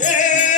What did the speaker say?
Yeah.